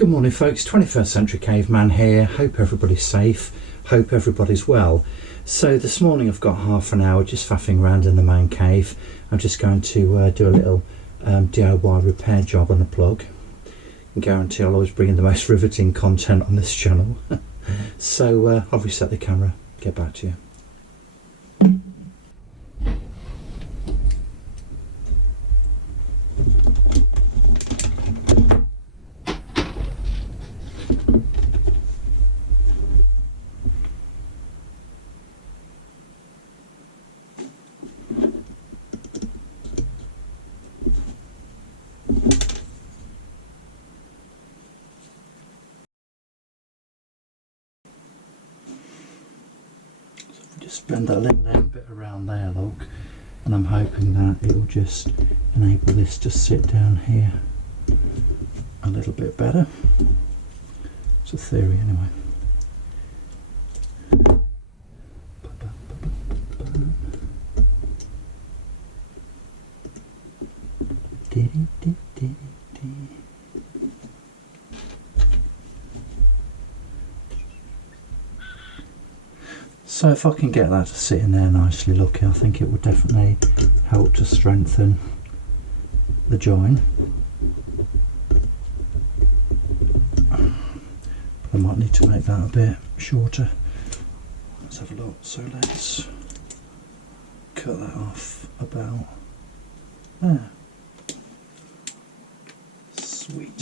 Good morning folks, 21st Century Caveman here. Hope everybody's safe, hope everybody's well. So this morning I've got half an hour just faffing around in the man cave. I'm just going to do a little DIY repair job on the plug. I guarantee I'll always bring in the most riveting content on this channel. So I'll reset the camera, get back to you. Just bend that little end bit around there, look, and I'm hoping that it'll just enable this to sit down here a little bit better. It's a theory anyway. So if I can get that to sit in there nicely looking, I think it would definitely help to strengthen the join. But I might need to make that a bit shorter. Let's have a look. So let's cut that off about there. Sweet.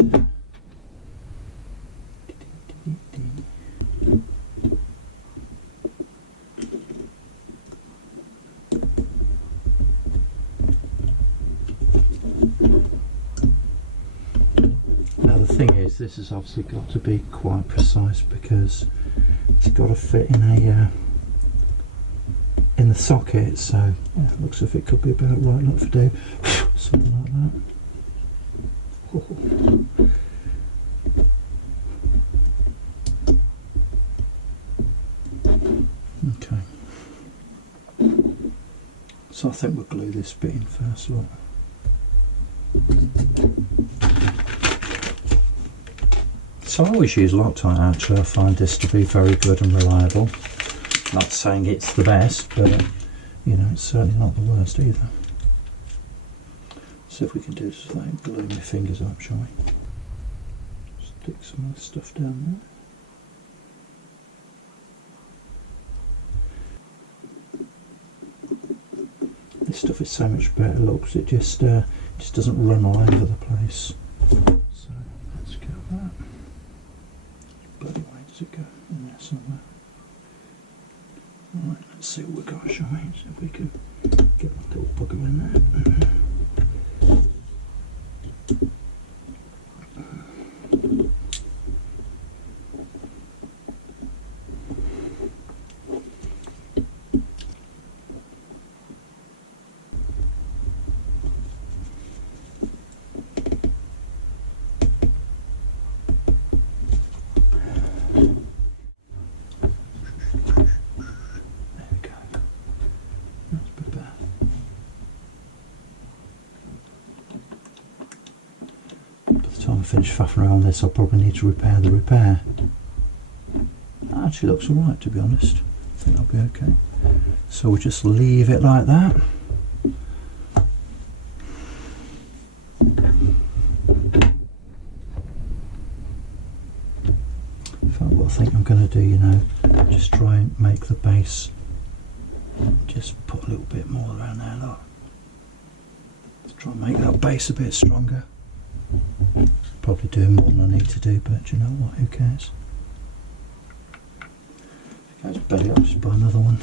This has obviously got to be quite precise because it's got to fit in the socket, so yeah, it looks as if it could be about right enough to do something like that. Okay, so I think we'll glue this bit in first, look. So I always use Loctite actually. I find this to be very good and reliable. Not saying it's the best, but you know, it's certainly not the worst either. See if we can do something, glue my fingers up, shall we? Stick some of the stuff down there. This stuff is so much better, look, because it just doesn't run all over the place. So let's get that. Bloody way does it go? In there somewhere. Alright, let's see what we've got, shall we? See if we can get that little bugger in there. Time I finish faffing around this, I'll probably need to repair the repair. That actually looks alright, to be honest. I think that'll be okay. So we'll just leave it like that. In fact, what I think I'm going to do, you know, just try and make the base, just put a little bit more around there, look. Let's try and make that base a bit stronger. Probably doing more than I need to do, but you know what, who cares? If it goes belly up, just buy another one.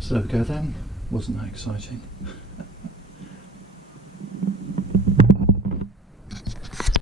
So there we go then, wasn't that exciting?